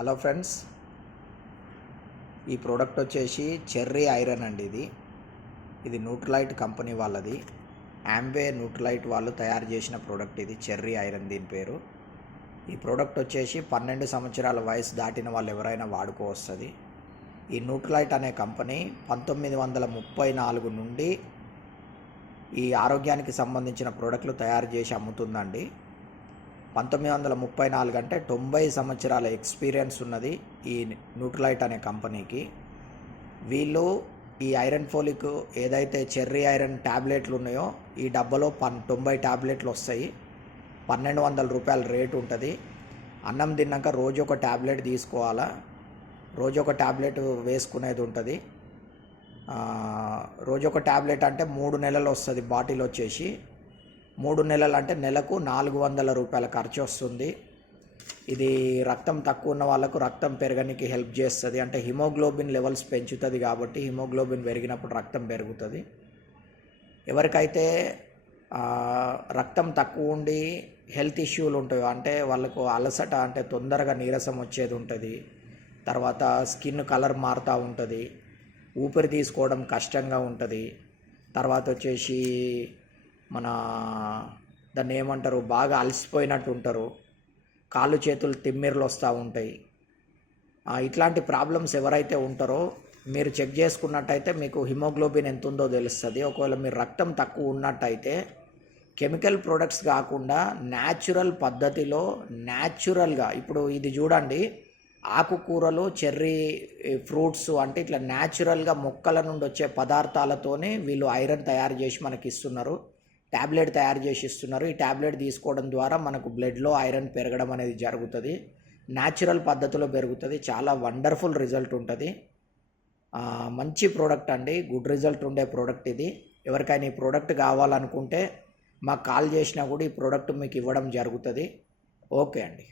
Hello friends, ఈ product వచ్చేసి cherry iron అండి. ఇది న్యూట్రలైట్ కంపెనీ వాళ్ళది. యాంబే న్యూట్రలైట్ వాళ్ళు తయారు చేసిన ప్రోడక్ట్ ఇది. చెర్రీ ఐరన్ దీని పేరు. ఈ ప్రోడక్ట్ వచ్చేసి 12 సంవత్సరాల వయసు దాటిన వాళ్ళు ఎవరైనా వాడుకోవస్తుంది. ఈ న్యూట్రలైట్ అనే కంపెనీ 1934 నుండి ఈ ఆరోగ్యానికి సంబంధించిన ప్రోడక్ట్లు తయారు చేసి అమ్ముతుందండి. 1934 అంటే 90 సంవత్సరాల ఎక్స్పీరియన్స్ ఉన్నది ఈ న్యూట్రలైట్ అనే కంపెనీకి. వీళ్ళు ఈ ఐరన్ ఫోలిక్ ఏదైతే చెర్రీ ఐరన్ ట్యాబ్లెట్లు ఉన్నాయో ఈ డబ్బాలో 90 ట్యాబ్లెట్లు వస్తాయి. 1200 రూపాయల రేటు ఉంటుంది. అన్నం తిన్నాక రోజు ఒక ట్యాబ్లెట్ తీసుకోవాలా. రోజు ఒక ట్యాబ్లెట్ వేసుకునేది ఉంటుంది. రోజు ఒక ట్యాబ్లెట్ అంటే 3 నెలలు వస్తుంది. బాటిల్ వచ్చేసి 3 నెలలు అంటే నెలకు 400 రూపాయల ఖర్చు వస్తుంది. ఇది రక్తం తక్కువ ఉన్న వాళ్ళకు రక్తం పెరగడానికి హెల్ప్ చేస్తుంది. అంటే హిమోగ్లోబిన్ లెవెల్స్ పెంచుతుంది కాబట్టి హిమోగ్లోబిన్ పెరిగినప్పుడు రక్తం పెరుగుతుంది. ఎవరికైతే రక్తం తక్కువ ఉండి హెల్త్ ఇష్యూలు ఉంటాయో, అంటే వాళ్ళకు అలసట, అంటే తొందరగా నీరసం వచ్చేది ఉంటుంది, తర్వాత స్కిన్ కలర్ మారుతూ ఉంటుంది, ఊపిరి తీసుకోవడం కష్టంగా ఉంటుంది, తర్వాత వచ్చేసి దాన్ని ఏమంటారు, బాగా అలసిపోయినట్టు ఉంటారు, కాళ్ళు చేతులు తిమ్మిర్లు వస్తూ ఉంటాయి. ఇట్లాంటి ప్రాబ్లమ్స్ ఎవరైతే ఉంటారో మీరు చెక్ చేసుకున్నట్టయితే మీకు హిమోగ్లోబిన్ ఎంత ఉందో తెలుస్తుంది. ఒకవేళ మీరు రక్తం తక్కువ ఉన్నట్టయితే కెమికల్ ప్రొడక్ట్స్ కాకుండా న్యాచురల్ పద్ధతిలో న్యాచురల్గా, ఇప్పుడు ఇది చూడండి, ఆకుకూరలు, చెర్రీ ఫ్రూట్స్, అంటే ఇట్లా న్యాచురల్గా మొక్కల నుండి వచ్చే పదార్థాలతోనే వీళ్ళు ఐరన్ తయారు చేసి మనకి ఇస్తున్నారు. ట్యాబ్లెట్ తయారు చేసి ఇస్తున్నారు. ఈ ట్యాబ్లెట్ తీసుకోవడం ద్వారా మనకు బ్లడ్లో ఐరన్ పెరగడం అనేది జరుగుతుంది. న్యాచురల్ పద్ధతిలో పెరుగుతుంది. చాలా వండర్ఫుల్ రిజల్ట్ ఉంటుంది. మంచి ప్రోడక్ట్ అండి. గుడ్ రిజల్ట్ ఉండే ప్రోడక్ట్ ఇది. ఎవరికైనా ఈ ప్రోడక్ట్ కావాలనుకుంటే మాకు కాల్ చేసినా కూడా ఈ ప్రోడక్ట్ మీకు ఇవ్వడం జరుగుతుంది. ఓకే అండి.